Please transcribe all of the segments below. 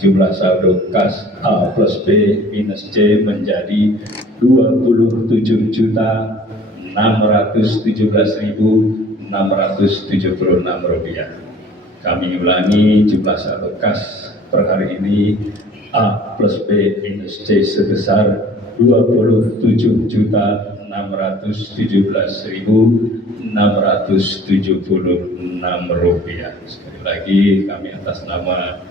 jumlah saldo kas A plus B minus C menjadi 27.617.676 rupiah. Kami ulangi, jumlah saldo kas per hari ini A plus B minus C sebesar 27.617.676 rupiah. Sekali lagi kami atas nama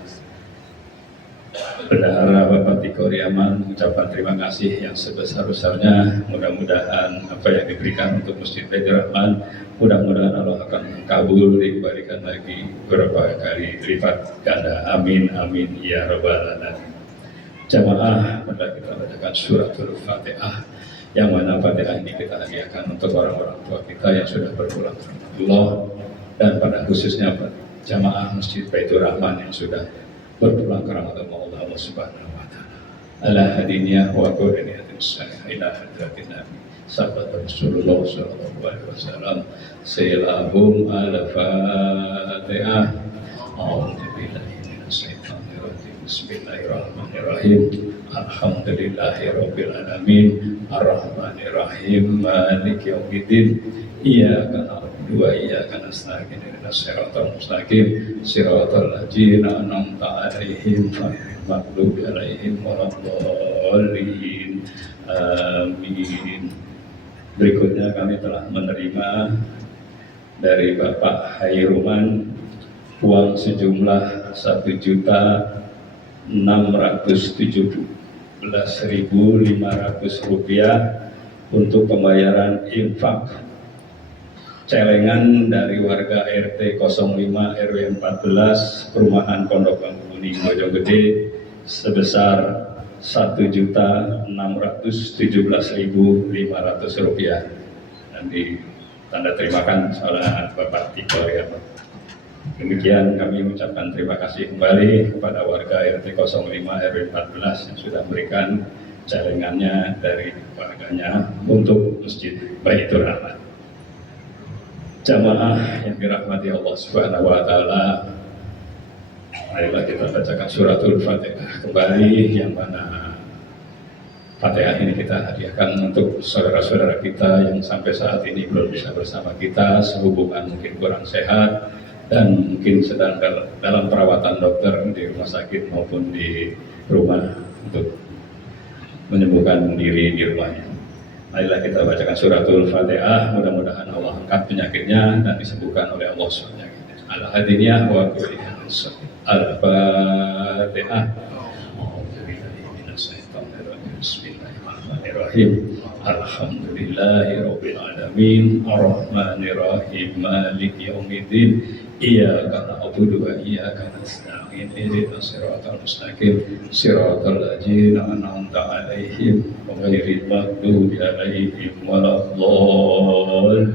Bendahara Bapak Tiko Riaman mengucapkan terima kasih yang sebesar-besarnya. Mudah-mudahan apa yang diberikan untuk Masjid Baitur Rahman, mudah-mudahan Allah akan mengabul, dikembalikan lagi beberapa kali lipat ganda. Amin amin ya rabbal alamin. Jamaah, mari kita bacakan suratul Fatihah, yang mana Fatihah ini kita hadiahkan untuk orang-orang tua kita yang sudah berpulang ke Allah, dan pada khususnya jamaah Masjid Baitur Rahman yang sudah berpulang ke rahmat Allah Subhanahu wa taala. Ala hadiniyah wa quraniyatin salih ila hadratin nabi sahabat Rasulullah sallallahu alaihi wasallam. Silahum al-Fatihah. A'udzubillahi minasyaitonir rajim. Bismillahirrahmanirrahim. Alhamdulillahirabbil alamin. Arrahmanirrahim. Maliki yaumiddin. Iyyaka na'budu wa iyyaka nasta'in. Ihdinas siratal mustaqim. Siratal ladzina an'amta 'alaihim ghairil maghdubi 'alaihim waladdallin. Amin. Berikutnya kami telah menerima dari Bapak Hairuman uang sejumlah 1.617.500 rupiah untuk pembayaran infak celengan dari warga RT 05 RW 14 Perumahan Pondok Bambu Kuning Bojonggede sebesar 1.617.500 rupiah, dan ditanda terimakan oleh Bapak Tiko Riaman. Demikian kami mengucapkan terima kasih kembali kepada warga RT 05 RW 14 yang sudah memberikan celengannya dari warganya untuk Masjid Baitur Rahman. Jamaah yang dirahmati Allah Subhanahu wa taala, marilah kita bacakan suratul Fatihah kembali, yang mana Fatihah ini kita hadiahkan untuk saudara-saudara kita yang sampai saat ini belum bisa bersama kita, sehubungan mungkin kurang sehat dan mungkin sedang dalam perawatan dokter di rumah sakit maupun di rumah untuk menyembuhkan diri di rumahnya. Marilah kita bacakan suratul Fatihah, mudah-mudahan Allah angkat penyakitnya dan disembuhkan oleh Allah SWT. Al-Hadiniyah wa quraniyatin salih. Al-Fatihah. Bismillahirrahmanirrahim. Alhamdulillahirabbil alamin. Arrahmanirrahim. Maliki yaumiddin. Iyyaka na'budu wa iyyaka nasta'in. Ihdinas siratal mustaqim. Siratal ladzina an'amta 'alaihim ghairil maghdubi 'alaihim waladdallin.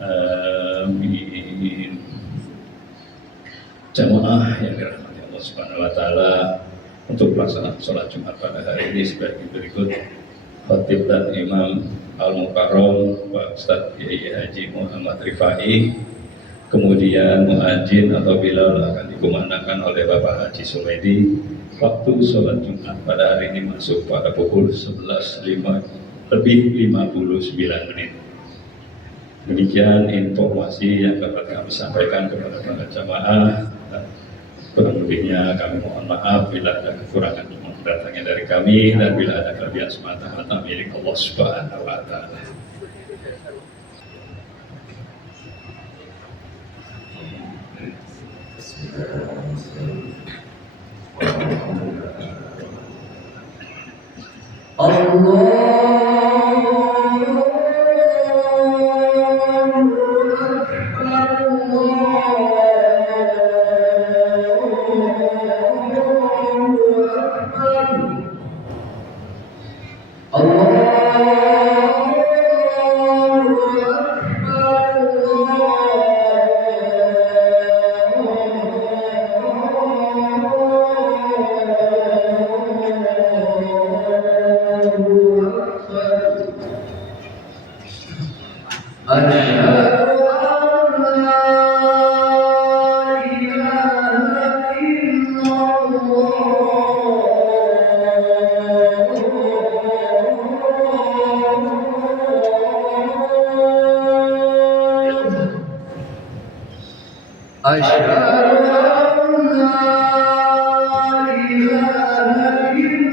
Amin. Jamaah yang dirahmati Allah Subhanahu wa taala, untuk pelaksanaan sholat Jumat pada hari ini sebagai berikut. Khatib dan Imam Al-Mukarram Pak Ustadz Kiai Haji Muhammad Rifai, kemudian muadzin atau bilal akan dikumandangkan oleh Bapak Haji Sumedi. Waktu sholat Jumat pada hari ini masuk pada pukul 11:59. Demikian informasi yang dapat kami sampaikan kepada para jamaah. Kurang lebihnya kami mohon maaf bila ada kekurangan datangnya dari kami, dan bila ada kelebihan semata-mata milik Allah Subhanahu wa taala. أشهد أن لا إله إلا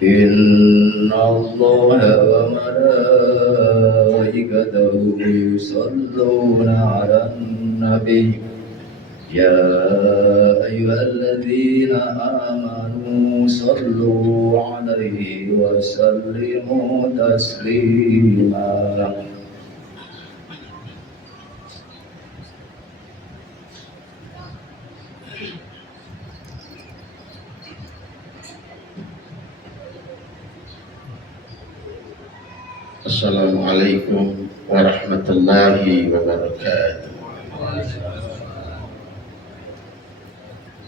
إن الله وملائكته يصلون على النبي يا أيها الذين آمنوا صلوا عليه وسلموا تسليما. Assalamualaikum warahmatullahi wabarakatuh.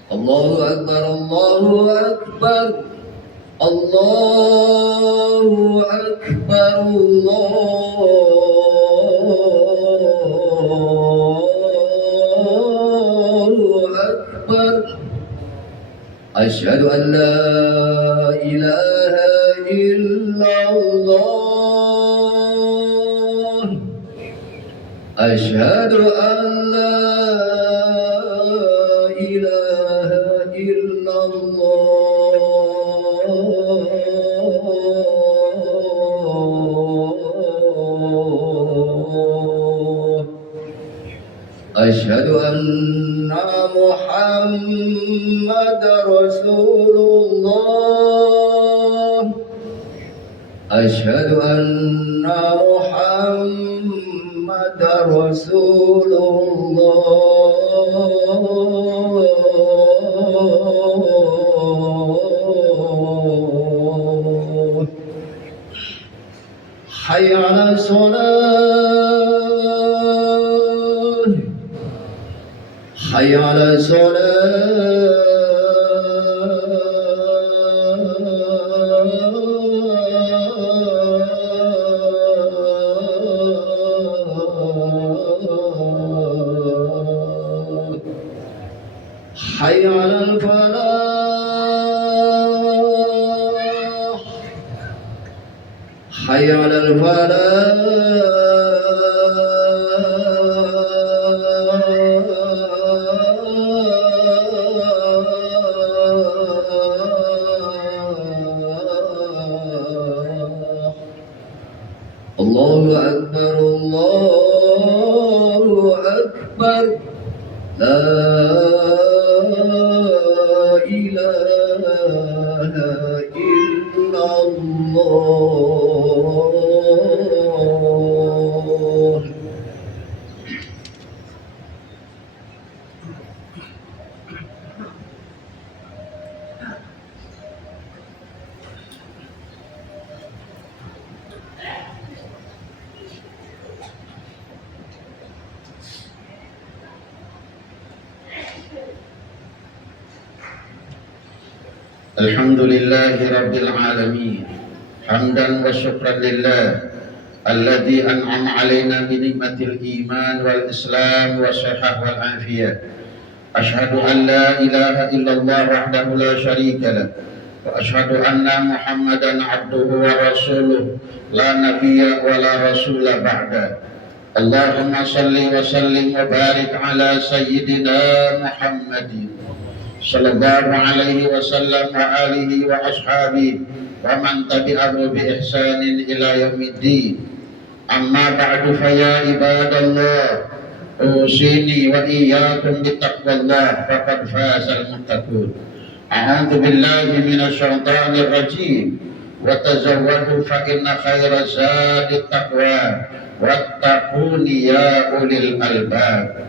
Allahu Akbar, Allahu Akbar, Allahu Akbar, Allahu Akbar. Asyhadu an la ilaha illallah. أشهد أن لا إله إلا الله. أشهد أن محمد رسول الله. أشهد أن محمد رسول الله. حي على الصلاة، حي على الصلاة. حي على الفلاح، حي على الفلاح. الله أكبر، الله أكبر. لا إله إلا الله. Alhamdulillahi Rabbil Alamin. Hamdan wa syukran lillah alladhi an'ama alaina bi ni'matil iman wal islam wa sihah wal afiyah. Ashhadu an la ilaha illallah wahdahu la syarika lah wa ashhadu anna Muhammadan abduhu wa rasuluh la nabiyya wa la rasula ba'da. Allahumma salli wa sallim wa barik ala sayyidina Muhammadin sallallahu alaihi wasallam wa alihi wa ashabihi wa man tabi'ahu bi ihsanin ila yaumiddin. Amma ba'du, fa ya ibadallah, usini wa iyyakum bi taqwallah faqad fazal muttaqun. A'udzu billahi minasy syaithanir rajim. Wa tazawwadu fa inna khairaz zadi taqwa wattaquni ya ulil albab.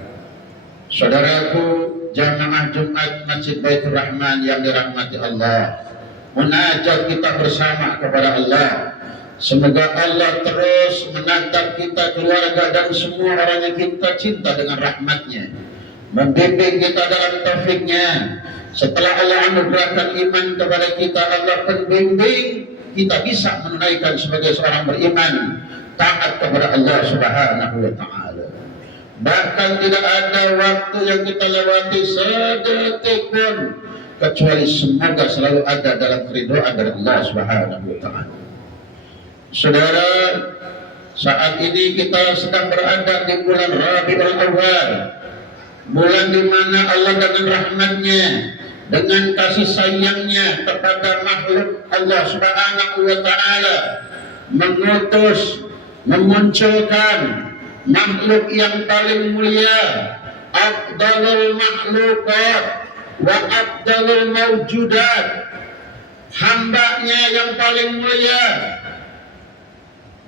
Saudaraku jamaah Jumat Masjid Baitur Rahman yang dirahmati Allah, munajat kita bersama kepada Allah. Semoga Allah terus menatap kita, keluarga dan semua orang yang kita cinta dengan rahmatnya, membimbing kita dalam taufiknya. Setelah Allah anugerahkan iman kepada kita, Allah pembimbing kita bisa menunaikan sebagai seorang beriman, taat kepada Allah Subhanahu wa Ta'ala. Bahkan tidak ada waktu yang kita lewati sedetik pun kecuali semoga selalu ada dalam keridhaan dari Allah Subhanahu wa Ta'ala. Saudara, saat ini kita sedang berada di bulan Rabiul Awal, bulan di mana Allah dengan rahmatnya dengan kasih sayangnya kepada makhluk Allah Subhanahu wa taala mengutus memunculkan makhluk yang paling mulia, afdalul makhlukat wa afdalul mawjudat, hambanya yang paling mulia,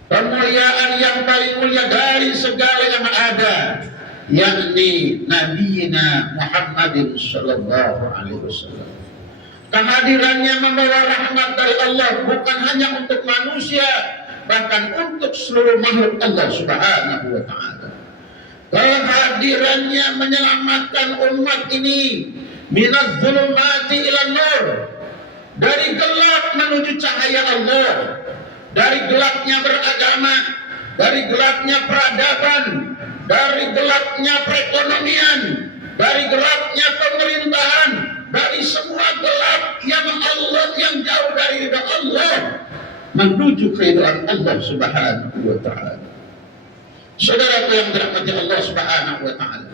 kemuliaan yang paling mulia dari segala yang ada, yakni Nabiina Muhammadin sallallahu alaihi wasallam. Kehadirannya membawa rahmat dari Allah bukan hanya untuk manusia, bahkan untuk seluruh makhluk Allah Subhanahu wa taala. Kehadirannya menyelamatkan umat ini minaz zulumati ilan nur, dari gelap menuju cahaya Allah, dari gelapnya beragama, dari gelapnya peradaban, dari gelapnya perekonomian, dari gelapnya pemerintahan, dari semua gelap yang Allah yang jauh dari ridha Allah menuju keridhaan Allah Subhanahu wa taala. Saudaraku yang dirahmati Allah Subhanahu wa taala,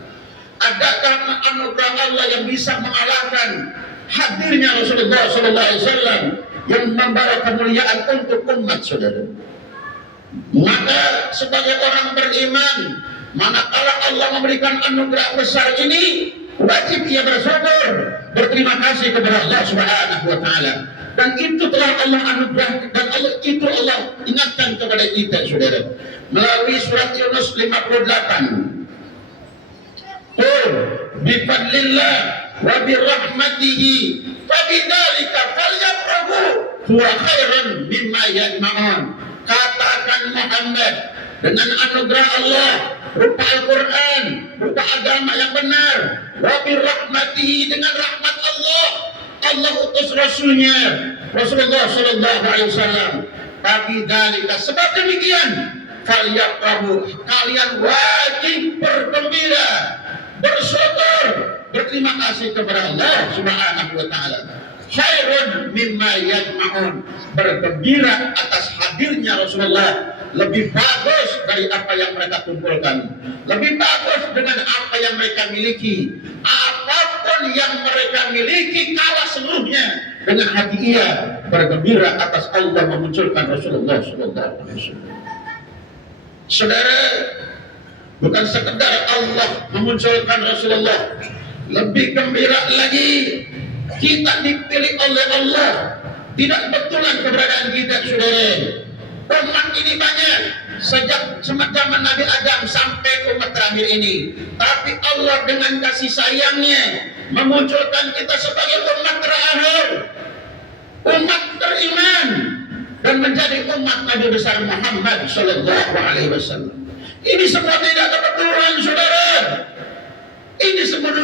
adakah anugerah Allah yang bisa mengalahkan hadirnya Rasulullah sallallahu alaihi wasallam yang membawa kemuliaan untuk umat, saudara? Maka sebagai orang beriman, manakala Allah memberikan anugerah besar ini, wajib ia bersyukur, berterima kasih kepada Allah Subhanahu wa taala. Dan itu telah Allah anugerah, dan itu Allah ingatkan kepada kita, saudara, melalui surat Yunus 58. Qul bifadlillah wa birahmatihi fabidzalika falyafrahu huwa khairan mimma yajma'un. Katakan Muhammad, dengan anugerah Allah berupa Al-Quran, berupa agama yang benar, wa birahmatihi, dengan rahmat Allah, Allah utus Rasulnya Rasulullah sallallahu alaihi wasallam. Fabidzalika, sebab demikian, falyafrahu, kalian wajib bergembira, bersyukur, berterima kasih kepada Allah Subhanahu wa taala. Khairun mimma yajma'un, bergembira atas hadirnya Rasulullah lebih bagus dari apa yang mereka kumpulkan, lebih bagus dengan apa yang mereka miliki. Apapun yang mereka miliki kalah seluruhnya dengan hati ia bergembira atas Allah memunculkan Rasulullah sallallahu alaihi wasallam. Saudara, bukan sekedar Allah memunculkan Rasulullah, lebih gembira lagi kita dipilih oleh Allah. Tidak betulan keberadaan kita, saudara. Umat ini banyak sejak zaman Nabi Adam sampai umat terakhir ini, tapi Allah dengan kasih sayangnya memunculkan kita sebagai umat terakhir, umat beriman, dan menjadi umat Nabi besar Muhammad sallallahu alaihi wasallam. Ini semua tidak kebetulan, saudara. Ini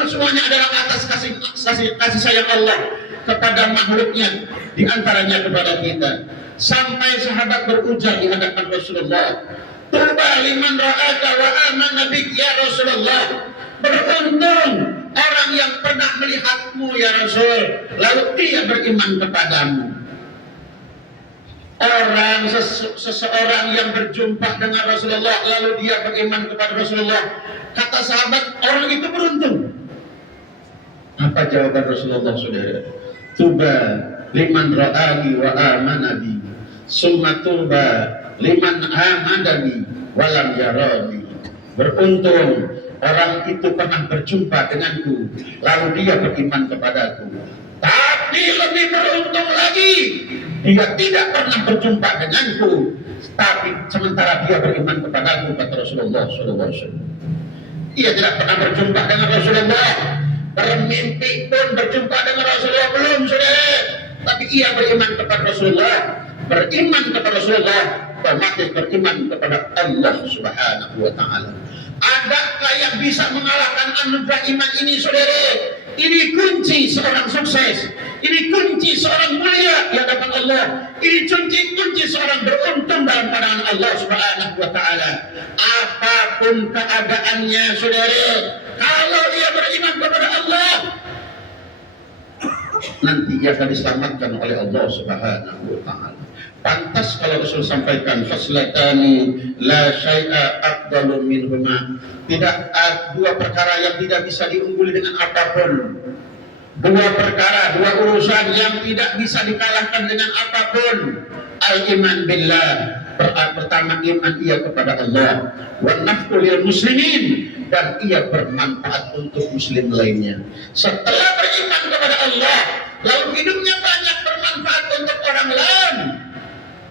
semuanya adalah atas kasih sayang Allah kepada makhluknya, diantaranya kepada kita. Sampai sahabat berujar di hadapan Rasulullah, "Tuba liman ra'aka wa amana bik ya Rasulullah." Beruntung orang yang pernah melihatmu ya Rasul, lalu dia beriman kepadamu. Seseorang yang berjumpa dengan Rasulullah lalu dia beriman kepada Rasulullah, kata sahabat, orang itu beruntung. Apa jawaban Rasulullah, saudara? Tuba liman ra'ani wa amana bi, summa tuba liman amana bi walam yarani. Beruntung orang itu pernah berjumpa denganku lalu dia beriman kepadaku. Tapi lebih beruntung lagi, dia tidak pernah berjumpa denganku, tapi sementara dia beriman kepadaku, kata Rasulullah SAW. Ia tidak pernah berjumpa dengan Rasulullah, bermimpi pun berjumpa dengan Rasulullah belum, saudara. Tapi ia beriman kepada Rasulullah, beriman kepada Rasulullah, otomatis beriman kepada Allah Subhanahu wa taala. Adakah yang bisa mengalahkan anugerah iman ini, saudara? Ini kunci seorang sukses, ini kunci seorang mulia di hadapan Allah, ini kunci seorang beruntung dalam pandangan Allah Subhanahu wa taala. Apapun keadaannya, saudara, kalau dia beriman kepada Allah, nanti ia akan diselamatkan oleh Allah Subhanahu wa taala. Pantas kalau Rasul sampaikan faslatani la syai'a afdalu minhuma. Tidak dua perkara yang tidak bisa diungguli dengan apapun. dua perkara, dua urusan yang tidak bisa dikalahkan dengan apapun. Al-iman billah, pertama iman ia kepada Allah, wa naf'u lil muslimin, dan ia bermanfaat untuk muslim lainnya. Setelah beriman kepada Allah, lalu hidupnya banyak bermanfaat untuk orang lain,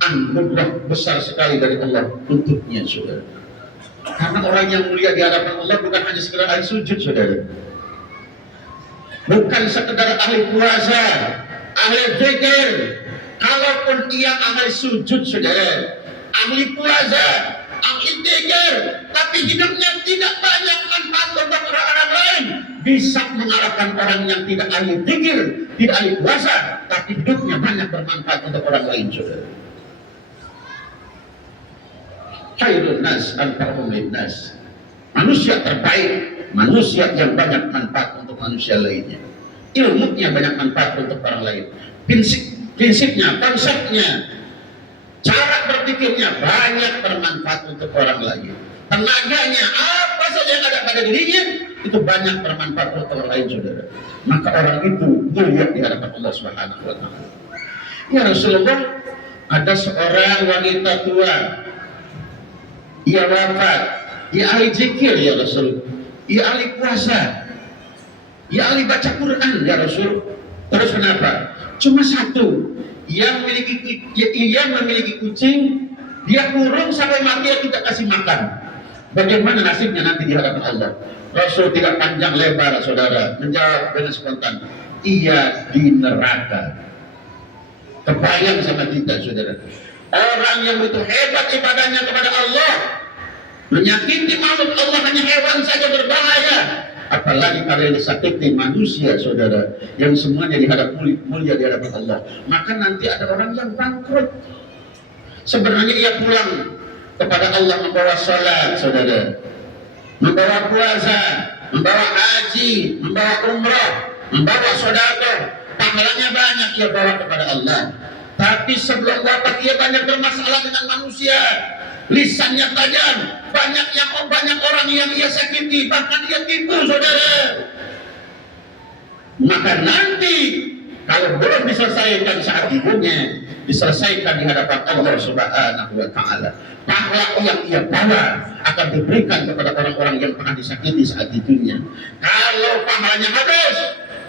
anugerah besar sekali dari Allah untuknya, saudara. Karena orang yang mulia di hadapan Allah bukan hanya sekedar ahli sujud, saudara, bukan sekedar ahli puasa, ahli zikir. Kalaupun ia ahli sujud, saudara, ahli puasa, ahli zikir, tapi hidupnya tidak banyak manfaat untuk orang lain, bisa mengalahkan orang yang tidak ahli zikir, tidak ahli puasa, tapi hidupnya banyak bermanfaat untuk orang lain, saudara. Khairun nas anfa'uhum linnas. Manusia terbaik, manusia yang banyak manfaat untuk manusia lainnya. Ilmunya banyak manfaat untuk orang lain. Prinsipnya, konsepnya, cara berpikirnya banyak bermanfaat untuk orang lain. Tenaganya, apa saja yang ada pada dirinya, itu banyak bermanfaat untuk orang lain, saudara. Maka orang itu mulia di hadapan Allah Subhanahu wa Ta'ala. Ya Rasulullah, ada seorang wanita tua, ia wafat, ia ahli zikir ya Rasul, ia ahli puasa, ia ahli baca Quran ya Rasul. Terus kenapa? Cuma satu, ia memiliki kucing, dia kurung sampai mati, dia tidak kasih makan. Bagaimana nasibnya nanti di hadapan Allah? Rasul tidak panjang lebar, saudara, menjawab dengan spontan, ia di neraka. Kebayang sama kita, saudara. Orang yang begitu hebat ibadahnya kepada Allah, menyakiti makhluk Allah, hanya hewan saja berbahaya, apalagi kalau disakiti manusia, saudara, yang semuanya mulia di hadapan Allah. Maka nanti ada orang yang bangkrut. Sebenarnya ia pulang kepada Allah membawa salat, saudara, membawa puasa, membawa haji, membawa umrah, membawa sedekah, pahalanya banyak ia bawa kepada Allah. Tapi sebelum wafat ia banyak bermasalah dengan manusia. Lisannya tajam, banyak orang yang ia sakiti, bahkan ia tipu, saudara. Maka nanti kalau belum diselesaikan saat hidupnya, diselesaikan di hadapan Allah Subhanahu wa Ta'ala, pahala yang ia bawa akan diberikan kepada orang-orang yang pernah disakiti saat hidupnya. Kalau pahalanya habis,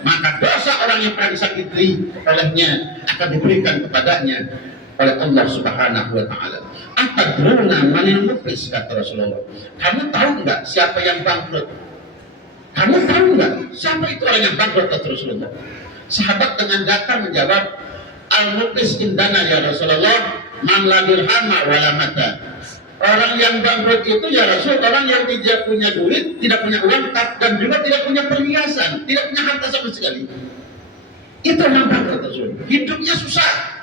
maka dosa orang yang pernah disakiti olehnya akan diberikan kepadanya oleh Allah Subhanahu wa Ta'ala. Atadruna manil muflis, kata Rasulullah. Kamu tahu enggak siapa yang bangkrut? Kamu tahu enggak siapa itu orang yang bangkrut, kata Rasulullah? Sahabat dengan data menjawab, al-muflis indana ya Rasulullah, man la dirhama wala mata. Orang yang bangkrut itu ya Rasul, orang yang tidak punya duit, tidak punya uang, dan juga tidak punya perhiasan, tidak punya harta sama sekali. Itu orang bangkrut, Rasul. Hidupnya susah.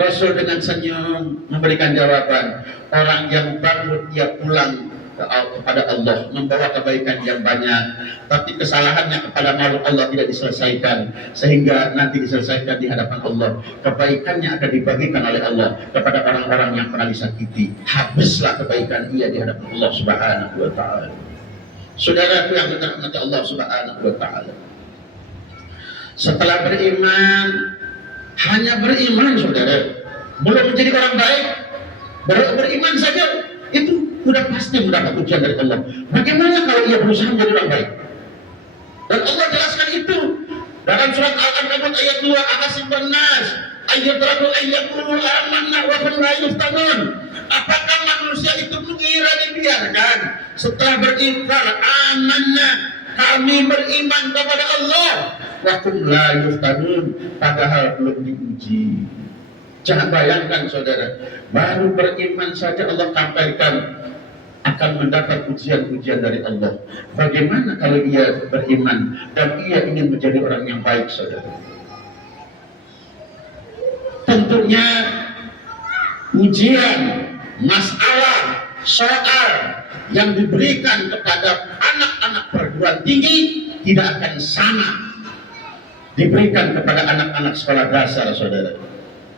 Rasul dengan senyum memberikan jawaban, orang yang bangkrut dia pulang kepada Allah membawa kebaikan yang banyak, tapi kesalahannya kepada makhluk Allah tidak diselesaikan, sehingga nanti diselesaikan di hadapan Allah. Kebaikannya akan dibagikan oleh Allah kepada orang-orang yang pernah disakiti. Habislah kebaikan ia di hadapan Allah Subhanahu wa Ta'ala. Saudaraku yang dirahmati Allah Subhanahu wa Ta'ala, setelah beriman, hanya beriman, saudara, belum menjadi orang baik, baru beriman saja, itu sudah pasti mendapat ujian dari Allah. Bagaimana kalau ia berusaha menjadi orang baik? Dan Allah jelaskan itu dalam surat Al-Ankabut ayat 2, ahasiban nas ayyutraku ayyaqulu amanna wa hum la yuftanun. Apakah manusia itu mengira dibiarkan setelah berikrar amanna, kami beriman kepada Allah, wa hum la yuftanun, padahal belum diuji. Jangan bayangkan, saudara, baru beriman saja Allah sampaikan akan mendapat ujian-ujian dari Allah. Bagaimana kalau ia beriman dan ia ingin menjadi orang yang baik, saudara? Tentunya ujian, masalah, soal yang diberikan kepada anak-anak perguruan tinggi tidak akan sama diberikan kepada anak-anak sekolah dasar, saudara.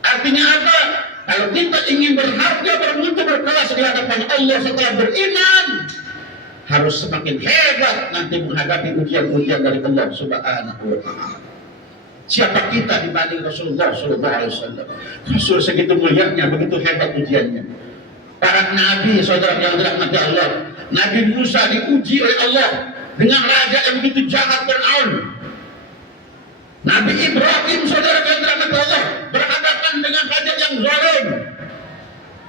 Artinya apa? Kalau kita ingin berharga, bermutu, berkelas di hadapan Allah setelah beriman, harus semakin hebat nanti menghadapi ujian-ujian dari Allah Subhanahu wa Ta'ala. Siapa kita dibanding Rasulullah Sallallahu Alaihi Wasallam? Rasul segitu mulianya, begitu hebat ujiannya. Para nabi, saudara yang dirahmati Allah, Nabi Musa diuji oleh Allah dengan raja yang begitu jahat Fir'aun. Nabi Ibrahim, saudara yang dirahmati Allah, berhadapan dengan raja yang zalim.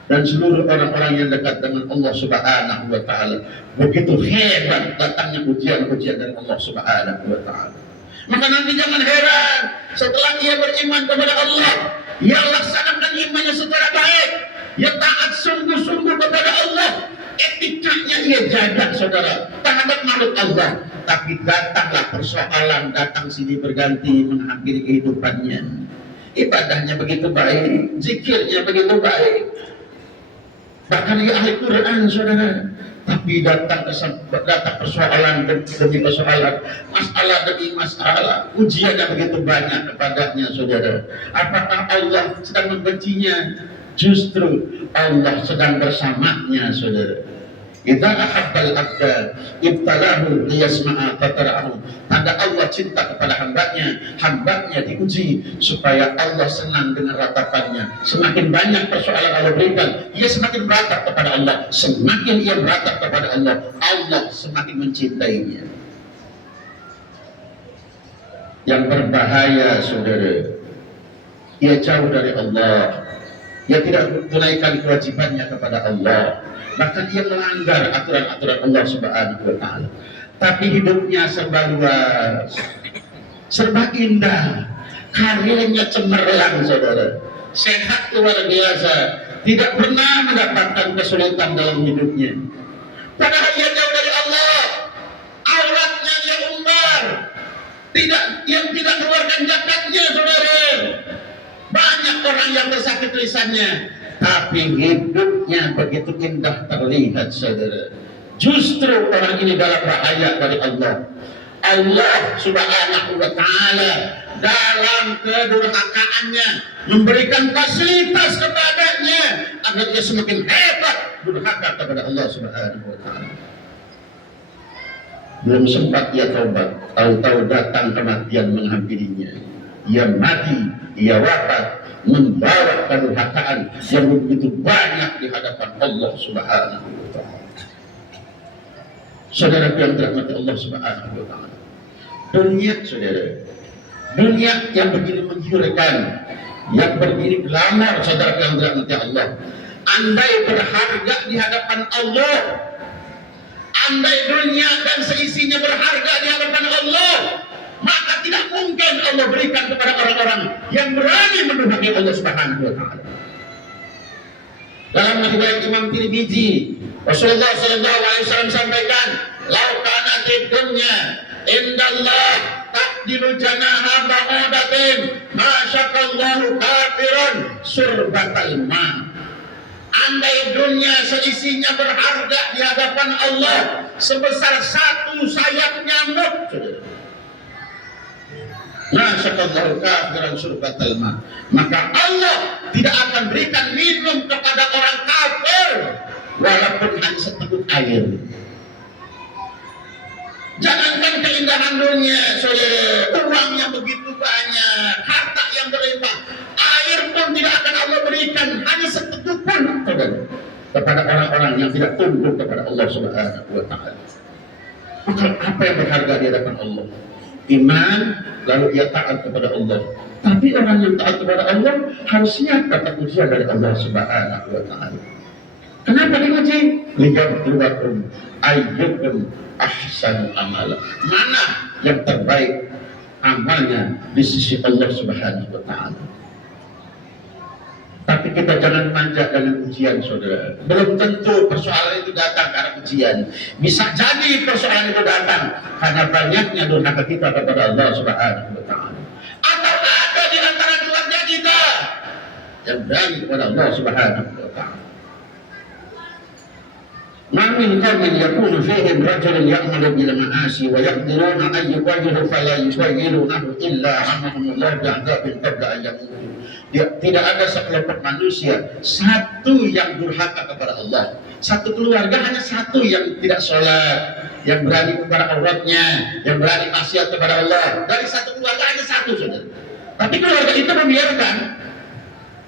Dan seluruh orang-orang yang dekat dengan Allah Subhanahu wa Ta'ala, begitu hebat datangnya ujian-ujian dari Allah Subhanahu wa Ta'ala. Maka nanti jangan heran setelah ia beriman kepada Allah, ia laksanakan imannya secara baik, ia taat sungguh-sungguh kepada Allah, etikanya ia jaga, saudara, terhadap makhluk Allah. Tapi datanglah persoalan, datang sini berganti menghampiri kehidupannya. Ibadahnya begitu baik, zikirnya begitu baik, bahkan ia ahli Quran, saudara. Tapi datang persoalan demi persoalan, masalah demi masalah, ujian yang begitu banyak kepadanya, saudara. Apakah Allah sedang membencinya? Justru Allah sedang bersamanya, saudara. Idza ahabbal abda ibtalahu liyasma'a tatara'u. Tanda Allah cinta kepada hambanya, hambanya diuji supaya Allah senang dengan ratapannya. Semakin banyak persoalan Allah berikan, ia semakin beratap kepada Allah. Semakin ia beratap kepada Allah, Allah semakin mencintainya. Yang berbahaya, saudara, ia jauh dari Allah, ia tidak menunaikan kewajibannya kepada Allah, bahkan ia melanggar aturan-aturan Allah Subhanahu wa Ta'ala. Tapi hidupnya serba luas, serba indah, karirnya cemerlang, saudara, sehat luar biasa, tidak pernah mendapatkan kesulitan dalam hidupnya. Padahal ia jauh dari Allah, auratnya ia umbar, yang tidak keluarkan zakatnya, saudara. Banyak orang yang tersakit lisannya, tapi hidupnya begitu indah terlihat, saudara. Justru orang ini dalam bahaya dari Allah. Allah Subhanahu wa Ta'ala dalam kedurhakaannya memberikan fasilitas kepadanya agar dia semakin hebat durhaka kepada Allah Subhanahu wa Ta'ala. Belum sempat ia taubat, tahu-tahu datang kematian menghampirinya. Ia mati, ia wafat, membawa kedurhakaan yang begitu banyak di hadapan Allah Subhanahu wa Ta'ala. Saudara yang dirahmati Allah Subhanahu wa Ta'ala, dunia, saudara, dunia yang begini menggiurkan, yang begini glamor, saudara yang dirahmati Allah, andai berharga di hadapan Allah, andai dunia dan seisinya berharga di hadapan Allah, maka tidak mungkin Allah berikan kepada orang-orang yang berani mendurhakai Allah Subhanahu wa Ta'ala. Dalam riwayat Imam Tirmidzi, Rasulullah sallallahu alaihi wasallam sampaikan, "Lau kana fid dunya indallah taqdilu janaha ba'udatin, ma syaqallahu kafiran surbatal ma." Andai dunia seisinya berharga di hadapan Allah sebesar satu sayap nyamuk, Masyakallahu kafiran surbatal ma, maka Allah tidak akan berikan minum kepada orang kafir walaupun hanya seteguk air. Jangankan keindahan dunia, saudara, uang yang begitu banyak, harta yang berlimpah, air pun tidak akan Allah berikan hanya seteguk pun, saudara, kepada orang-orang yang tidak tunduk kepada Allah Subhanahu wa Ta'ala. Maka apa yang berharga di hadapan Allah? Iman, lalu ia taat kepada Allah. Tapi orang yang taat kepada Allah harus siap dapat ujian dari Allah Subhanahu wa Ta'ala. Kenapa diuji? Liyabluwakum ayyukum ahsanu amala. Mana yang terbaik amalnya di sisi Allah Subhanahu wa Ta'ala. Tapi kita jangan manja dengan ujian, saudara. Belum tentu persoalan itu datang karena ujian. Bisa jadi persoalan itu datang karena banyaknya durhaka kita kepada Allah Subhanahu wa Ta'ala. Atau ada di antara keluarga kita yang berani kepada Allah Subhanahu wa Ta'ala. Ma min qaumin yakunu fihim rajulun ya'malu bil ma'asi wa yaqdiruna an yughayyiru fala yughayyirunahu illa amahumullah bi'adzabin qabla an yamutu. Tidak ada sekelompok manusia satu yang durhaka kepada Allah. Satu keluarga hanya satu yang tidak sholat, yang berani kepada auratnya, yang berani maksiat kepada Allah. Dari satu keluarga hanya satu saudara. Tapi keluarga itu membiarkan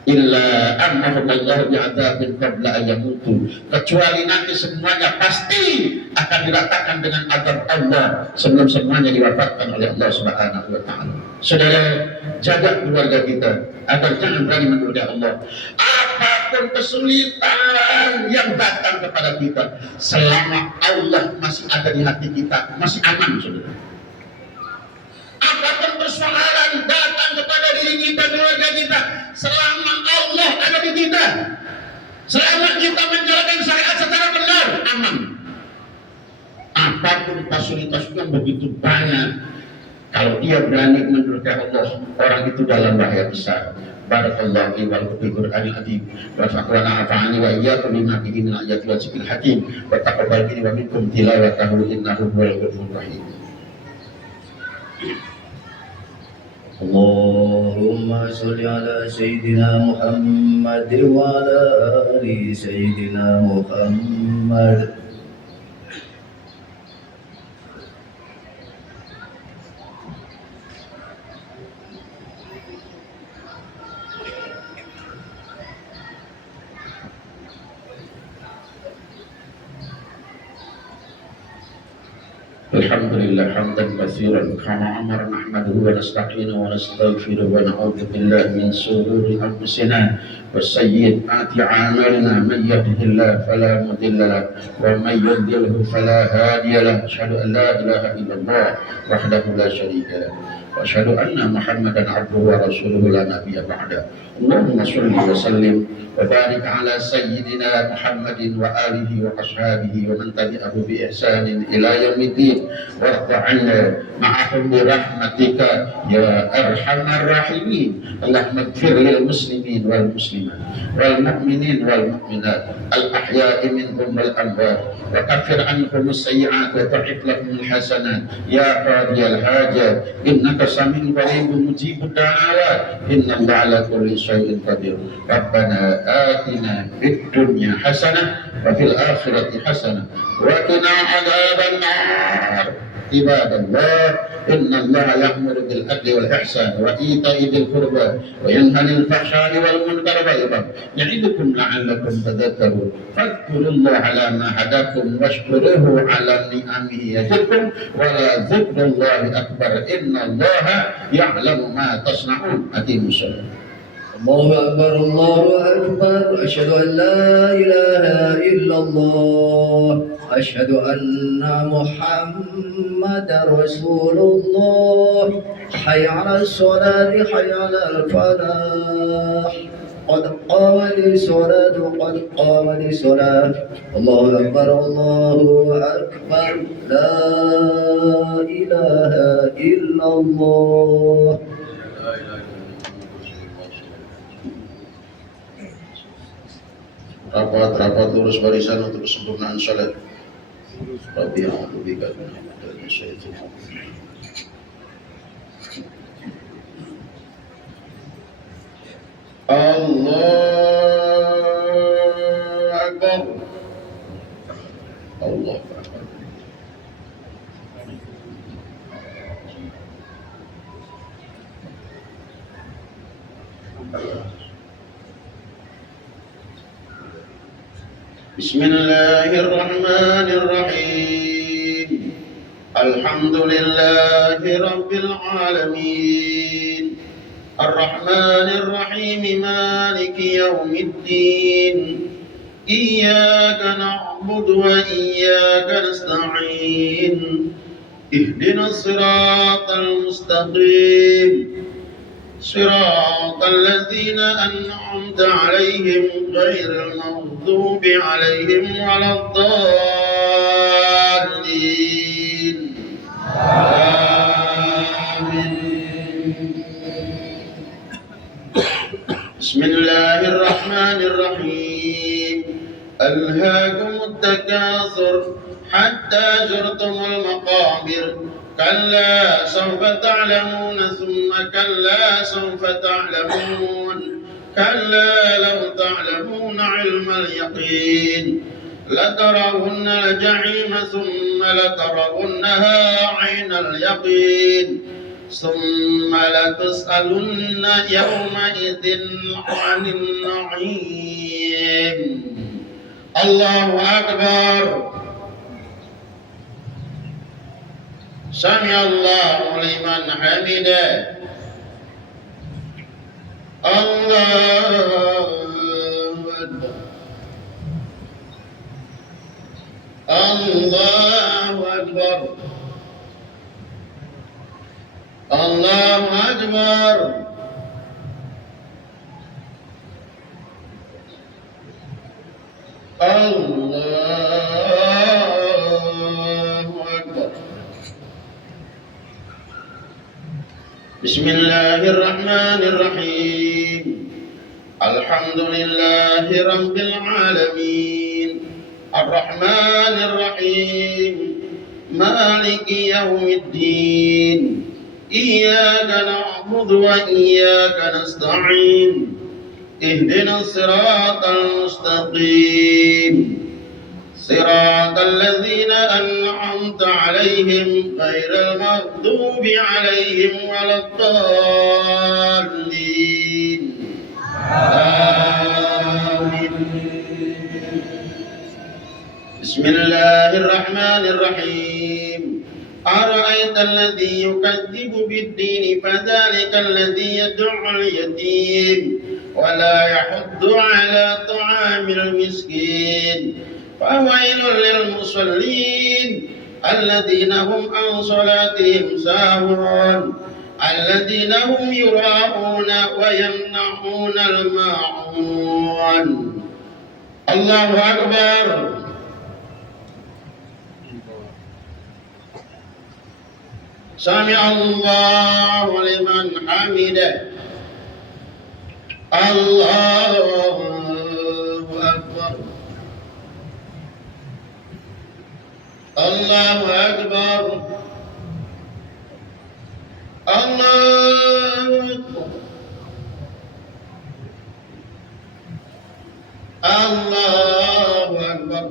illa amahumullah bi'adzabin qabla an yamutu, kecuali nanti semuanya pasti akan diratakan dengan azab Allah sebelum semuanya diwafatkan oleh Allah Subhanahu wa taala. Saudara, jaga keluarga kita agar jangan berani menduga Allah. Apapun kesulitan yang datang kepada kita, selama Allah masih ada di hati kita, masih aman saudara. Apapun persoalan datang kepada diri kita, keluarga kita, selama Allah ada di kita, selama kita menjalankan syariat secara benar, aman. Apapun fasilitas yang begitu banyak, kalau dia berani mendurhakai Allah, orang itu dalam bahaya besar. Barakallahu li wa lakum fil Qur'anil azim wa nafa'ani wa iyyakum bima fihi min ayatil wa dzikril hakim wa taqabbal minni wa minkum tilawatahu innahu huwal ghafurur rahim. Allahumma sholli ala Sayyidina Muhammad wa ala ali Sayyidina Muhammad. Alhamdulillah hamdan katsiran kama amara nahmaduhu wa nasta'inuhu wa nastaghfiruhu wa na'udzu billahi min shururi anfusina wa sayyiati a'malina man yahdihillahu fala mudilla lahu wa man yudlilhu fala hadiya lahu asyhadu an la ilaha illallah wahdahu la syarika lahu wa asyhadu anna Muhammadan 'abduhu wa rasuluhu la nabiyya ba'da. Allahumma shalli wa sallim wa barik ala sayyidina Muhammadin wa alihi wa ashabihi wa man tabi'ahu bi ihsanin ila yaumiddin warda 'anna ma'ahum bi rahmatika ya arhamar rahimin. Allahumma ighfir lil muslimin wal muslimat wal mu'minin wal mu'minat al ahya'i minhum wal amwat wa kaffir anhum as-sayyi'at wa ta'if lahum al hasanat ya qadiyal hajat innaka sami'un qaribun mujibud da'awat innallaha ala kulli syai'in qadir. Rabbana atina fid dunya hasanah wa fil akhirati hasanah wa qina adzaban nar. Ibadallah, innallaha ya'muru bil adli wal ihsan wa ita'i dzil qurba wa yanha 'anil fahsya'i wal munkari wal baghi ya'idukum la'allakum tadhakkarun. Fadhkurullaha 'ala ma hadakum washkuruhu 'ala ni'amihi yazidkum wa la dzikrullahi akbar. Innallaha ya'lamu ma tasna'un. Aqimus shalah. Allahu Akbar, Allahu Akbar. Asyhadu an la ilaha illallah. Asyhadu anna Muhammadar Rasulullah. Hayya 'alas sholati, hayya 'alal falah. Qad qamatis sholatu, qad qamatis sholah. Allahu Akbar, Allahu Akbar. La ilaha illallah. Rapat lurus barisan untuk kesempurnaan salat. Rabbi a'udzubika min hamdani syaitan. Allahu Akbar. Allahu Akbar. Bismillahirrahmanirrahim. Alhamdulillahi rabbil alamin. Ar-Rahmanir-Rahim, Maliki yaumiddin. Iyyaka na'budu wa iyyaka nasta'in. Ihdinas siratal mustaqim. Siratal ladzina an'amta 'alaihim ghairil maghdubi 'alaihim waladdallin. Amin. Bismillahirrahmanirrahim. ألهاكم التكاثر حتى زرتم المقابر كلا سوف تعلمون ثم كلا سوف تعلمون كلا لو تعلمون علم اليقين لترون الجحيم ثم لترونها عين اليقين ثم لتسألن يومئذ عن النعيم. الله أكبر. سمع الله لمن حمده. الله أكبر. الله أكبر. الله أكبر. الله أكبر. بسم الله الرحمن الرحيم. الحمد لله رب العالمين الرحمن الرحيم مالك يوم الدين إياك نعبد وإياك نستعين اهدنا الصراط المستقيم صراط الذين أنعمت عليهم غير المغضوب عليهم ولا الضالين. آمين. بسم الله الرحمن الرحيم. أرأيت الذي يكذب بالدين فذلك الذي يدعو اليتيم ولا يحض على طعام المسكين فويل للمصلين الذين هم عن صلاتهم ساهون الذين هم يراءون ويمنعون الماعون. الله أكبر. سمع الله لمن حمده. الله أكبر. الله أكبر. الله أكبر. الله أكبر.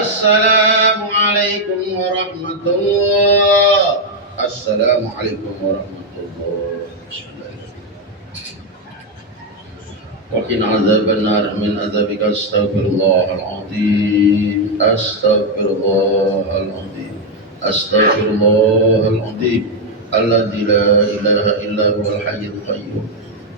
السلام عليكم ورحمة الله. السلام عليكم ورحمة الله. وقنا عذاب النار من عذابك. أستغفر الله العظيم. أستغفر الله العظيم. أستغفر الله العظيم الذي لا إله إلا هو الحي القيوم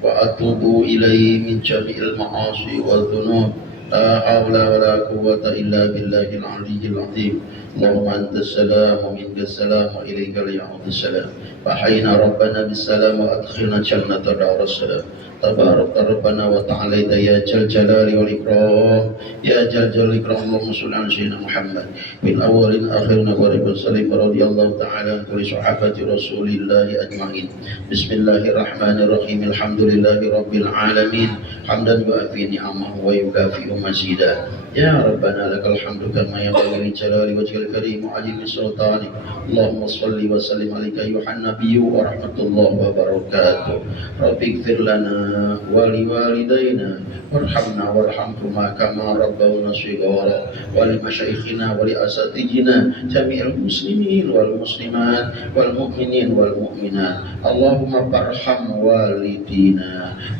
وأتوب إليه من جميع المعاصي والذنوب. لا حول ولا قوة إلا بالله العلي العظيم. اللهم أنت السلام ومنك السلام وإليك يعود السلام. فحينا ربنا بالسلام وأدخلنا جنة دار السلام. تبارك ربنا وتعالى يا جل جلال والإكرام. يا جل جلال الإكرام. اللهم صل على سيدنا محمد من أول آخرين وبارك وسلم رضي الله تعالى عن كل صحابة رسول الله أجمعين. بسم الله الرحمن الرحيم. الحمد لله رب العالمين حمدا يوافي نعمه ويكافئ مزيدا. يا ربنا لك الحمد كما ينبغي لجلال وجهك الكريم وعظيم سلطانك. اللهم صل وسلم عليك أيها النبي ورحمة الله وبركاته. رب اغفر لنا ولوالدينا وارحمنا وارحمهما كما ربونا صغارا ولمشايخنا ولأساتذتنا جميع المسلمين والمسلمات والمؤمنين والمؤمنات. اللهم ارحم والدينا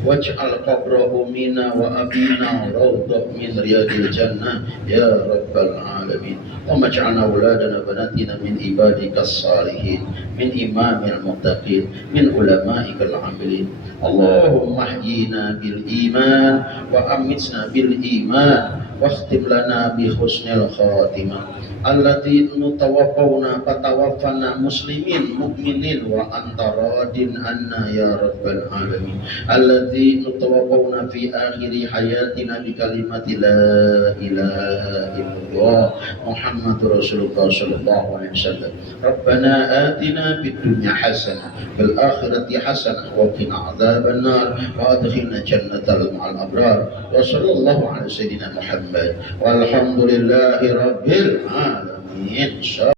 واجعل قبره منا وأبينا روضة من رياض الجنة يا رب العالمين. اللهم اجعلنا أولادنا بناتنا من عبادك الصالحين من إمام المتقين من علمائك العاملين. اللهم احينا بالإيمان وأمتنا بالإيمان واختم لنا بحسن الخاتمة التي نتوفون فتوفنا مسلمين مؤمنين وأنت راض عنا يا رب العالمين التي نتوفون في آخر حياتنا بكلمة لا إله إلا الله محمد رسول الله صلى الله عليه وسلم ربنا آتنا في الدنيا حسنة في الآخرة حسنة وقنا عذاب النار وأدخلنا جنة مع الأبرار وصلى الله على سيدنا محمد والحمد لله رب العالمين.